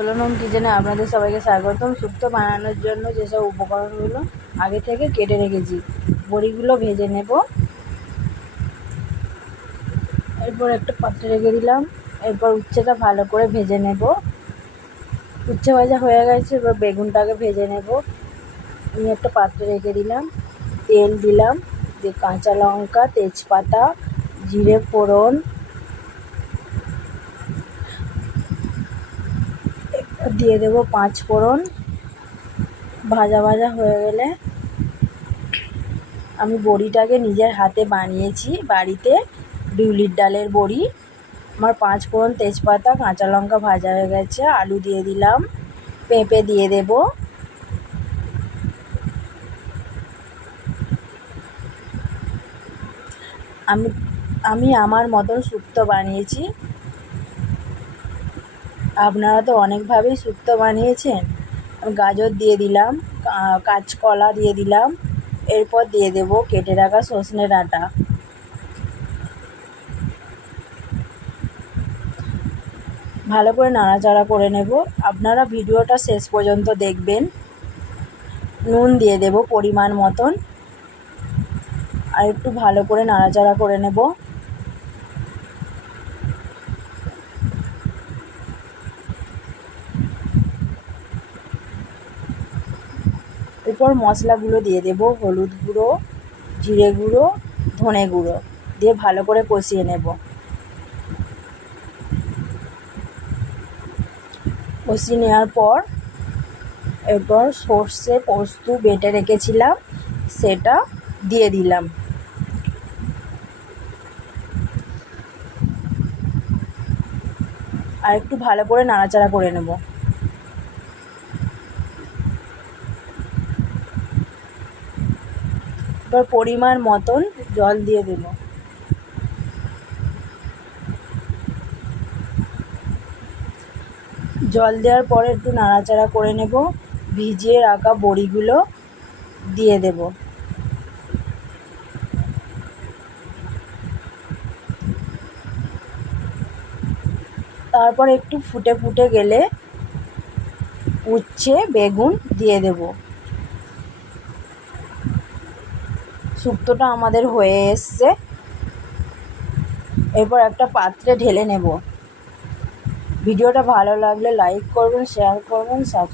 সোলোনম কিচেনে আপনাদের সবাইকে স্বাগতম। শুক্তো বানানোর জন্য যেসব উপকরণগুলো আগে থেকে কেটে রেখেছি, বড়িগুলো ভেজে নেব। এরপর একটা পাত্রে রেখে দিলাম। এরপর উচ্ছেটা ভালো করে ভেজে নেব। উচ্ছে ভাজা হয়ে গেছে, এবার বেগুনটাকে ভেজে নেব। আমি একটা পাত্রে রেখে দিলাম, তেল দিলাম, দিয়ে কাঁচা লঙ্কা, তেজপাতা, জিরে ফোড়ন, দিয়ে দেব 5 ফোড়ন। ভাজা ভাজা হয়ে গেলে আমি বড়িটাকে নিজের হাতে বানিয়েছি বাড়িতে, বিউলির ডালের বড়ি। আমার 5 ফোড়ন, তেজপাতা, কাঁচা লঙ্কা ভাজা হয়ে গেছে। আলু দিয়ে দিলাম, পেঁপে দিয়ে দেব। আমি আমার মতন শুক্তো বানিয়েছি। আপনারা তো অনেকভাবেই শুক্তো বানিয়েছেন। গাজর দিয়ে দিলাম, কাঁচকলা দিয়ে দিলাম। এরপর দিয়ে দেব কেটে রাখা সজনে ডাঁটা। ভালো করে নাড়াচাড়া করে নেব। আপনারা ভিডিওটা শেষ পর্যন্ত দেখবেন। নুন দিয়ে দেব পরিমাণ মতন, আর একটু ভালো করে নাড়াচাড়া করে নেব। এরপর মশলাগুলো দিয়ে দেব, হলুদ গুঁড়ো, জিরে গুঁড়ো, ধনে গুঁড়ো দিয়ে ভালো করে কষিয়ে নেব। কষিয়ে নেওয়ার পর এরপর সর্ষে পোস্ত বেটে রেখেছিলাম, সেটা দিয়ে দিলাম। আর একটু ভালো করে নাড়াচাড়া করে নেব। এবার পরিমাণ মতন জল দিয়ে দেব। জল দেওয়ার পরে একটু নাড়াচাড়া করে নেব। ভিজিয়ে রাখা বড়িগুলো দিয়ে দেব। তারপর একটু ফুটে ফুটে গেলে উচ্ছে, বেগুন দিয়ে দেব। শুক্তোটা আমাদের হয়ে এসছে। এরপর একটা পাত্রে ঢেলে নেব। ভিডিওটা ভালো লাগলে লাইক করবেন, শেয়ার করবেন, সাবস্ক্রাইব